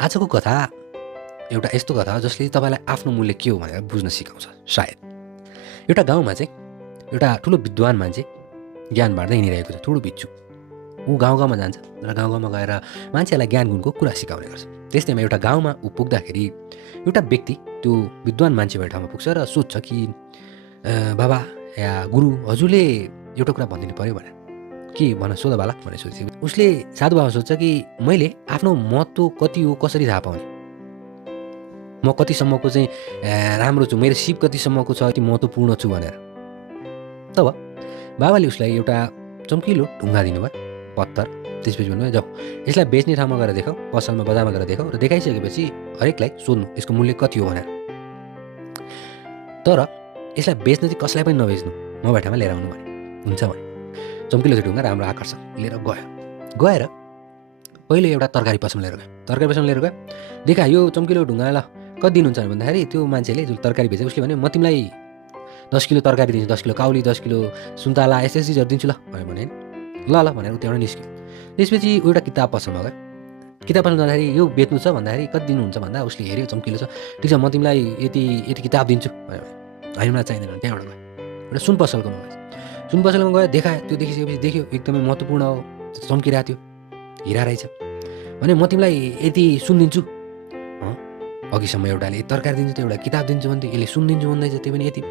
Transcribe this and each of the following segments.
आजको कथा एउटा यस्तो कथा हो जसले तपाईँलाई आफ्नो मूल्य के हो भनेर बुझ्न सिकाउँछ। सायद एउटा गाउँमा चाहिँ एउटा ठुलो विद्वान मान्छे ज्ञान बाँड्दै हिँडिरहेको छ, ठुलो भिक्षु। ऊ गाउँ गाउँमा जान्छ र गाउँ गाउँमा गएर मान्छेलाई ज्ञान गुणको कुरा सिकाउने गर्छ। त्यस्तैमा एउटा गाउँमा ऊ पुग्दाखेरि एउटा व्यक्ति त्यो विद्वान मान्छे भएको ठाउँमा पुग्छ र सोध्छ कि बाबा या गुरु हजुरले एउटा कुरा भनिदिनु पऱ्यो भनेर। के भन सोध बाला भनेर सोध्छ। उसले साधु बाबा सोध्छ कि मैले आफ्नो महत्त्व कति हो कसरी थाहा पाउने, म कतिसम्मको चाहिँ राम्रो छु, मेरो सिप कतिसम्मको छ, कति महत्त्वपूर्ण छु भनेर। तब बाबाले उसलाई एउटा चम्किलो ढुङ्गा दिनुभयो, पत्थर। त्यसपछि भन्नुभयो जाऊ यसलाई बेच्ने ठाउँमा गएर देखाऊ, पसलमा बजारमा गएर देखाऊ र देखाइसकेपछि हरेकलाई सोध्नु यसको मूल्य कति हो भनेर। तर यसलाई बेच्न चाहिँ कसैलाई पनि नबेच्नु, म भएको ठाउँमा लिएर आउनु भने। हुन्छ भने चम्किलो त्यो ढुङ्गा राम्रो आकर्षक लिएर गएर पहिले एउटा तरकारी पसलमा लिएर गयो। तरकारी पसलमा लिएर गयो, देखा यो चम्किलो ढुङ्गा ल कति दिनुहुन्छ भन्दाखेरि त्यो मान्छेले जो तरकारी बेच्छ उसले भने म तिमीलाई 10 किलो तरकारी दिन्छु, 10 किलो काउली, 10 किलो सुन्तला, यस्तो चिजहरू दिन्छु ल भने ल भनेर त्यहाँबाट निस्क्यो। त्यसपछि एउटा किताब पसलमा गयो। किताब पसलमा जाँदाखेरि यो बेच्नु छ भन्दाखेरि कति दिनुहुन्छ भन्दा उसले हेऱ्यो चम्किलो छ, ठिक छ म तिमीलाई यति किताब दिन्छु भने होइन मलाई चाहिँदैन। त्यहाँबाट गयो एउटा सुन पसलकोमा गयो। सुन पसलमा गयो, देखायो, त्यो देखिसकेपछि देख्यो एकदमै महत्त्वपूर्ण हो, चम्किरहेको थियो, हिरा रहेछ भने म तिमीलाई यति सुन दिन्छु। अघिसम्म एउटाले तरकारी दिन्छु, त्यो एउटा किताब दिन्छु भन्थ्यो, यसले सुन दिन्छु भन्दैछ, त्यो पनि यति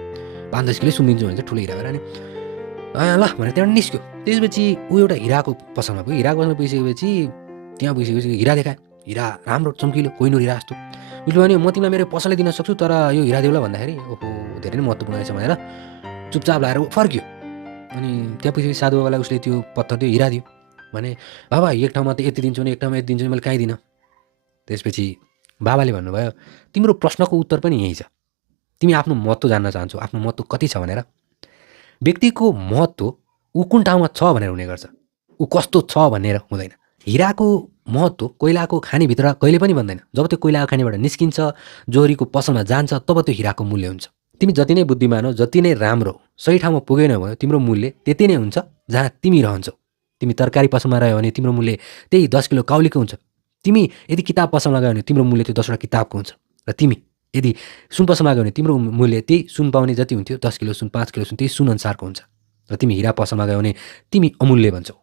5-10 किलो सुन दिन्छु भने चाहिँ ठुलो हिरा भएर नि ल भनेर त्यहाँबाट निस्क्यो। त्यसपछि ऊ एउटा हिराको पसलमा पुग्यो। हिराको पसलमा पुगिसकेपछि त्यहाँ पुगिसकेपछि हिरा देखायो, हिरा राम्रो चम्किलो कोहिनुर हिरा जस्तो। उसले भन्यो म तिमीलाई मेरो पसलै दिन सक्छु तर यो हिरा देऊ ल भन्दाखेरि ओहो धेरै नै महत्त्वपूर्ण रहेछ भनेर चुपचाप लाएर फर्क्यो। अनि त्यहाँ पुगिसकेपछि साधु बाबालाई उसले त्यो पत्थर दियो, हिरा दियो भने बाबा एक ठाउँमा त यति दिन्छु भने एक ठाउँमा यति दिन्छु भने मैले काहीँ दिनँ। त्यसपछि बाबाले भन्नुभयो तिम्रो प्रश्नको उत्तर पनि यही छ, तिमी आफ्नो महत्त्व जान्न चाहन्छौ, आफ्नो महत्त्व कति छ भनेर। व्यक्तिको महत्त्व ऊ कुन ठाउँमा छ भनेर हुने गर्छ, ऊ कस्तो छ भनेर हुँदैन। हिराको महत्त्व कोइलाको खानीभित्र कहिले पनि बन्दैन। जब त्यो कोइलाको खानीबाट निस्किन्छ, जोहरीको पसलमा जान्छ, तब त्यो हिराको मूल्य हुन्छ। तिमी जति नै बुद्धिमान हो, जति नै राम्रो हो, सही ठाउँमा पुगेन भने तिम्रो मूल्य त्यति नै हुन्छ जहाँ तिमी रहन्छौ। तिमी तरकारी पसलमा रह्यो भने तिम्रो मूल्य त्यही 10 किलो काउलीको हुन्छ। तिमी यदि किताब पसलमा गयो भने तिम्रो मूल्य त्यो 10वटा किताबको हुन्छ। र तिमी यदि सुन पसलमा गयो भने तिम्रो मूल्य त्यही सुन पाउने जति हुन्थ्यो 10 किलो सुन, 5 किलो सुन, त्यही सुन अनुसारको हुन्छ। र तिमी हिरा पसलमा गयो भने तिमी अमूल्य भन्छौ।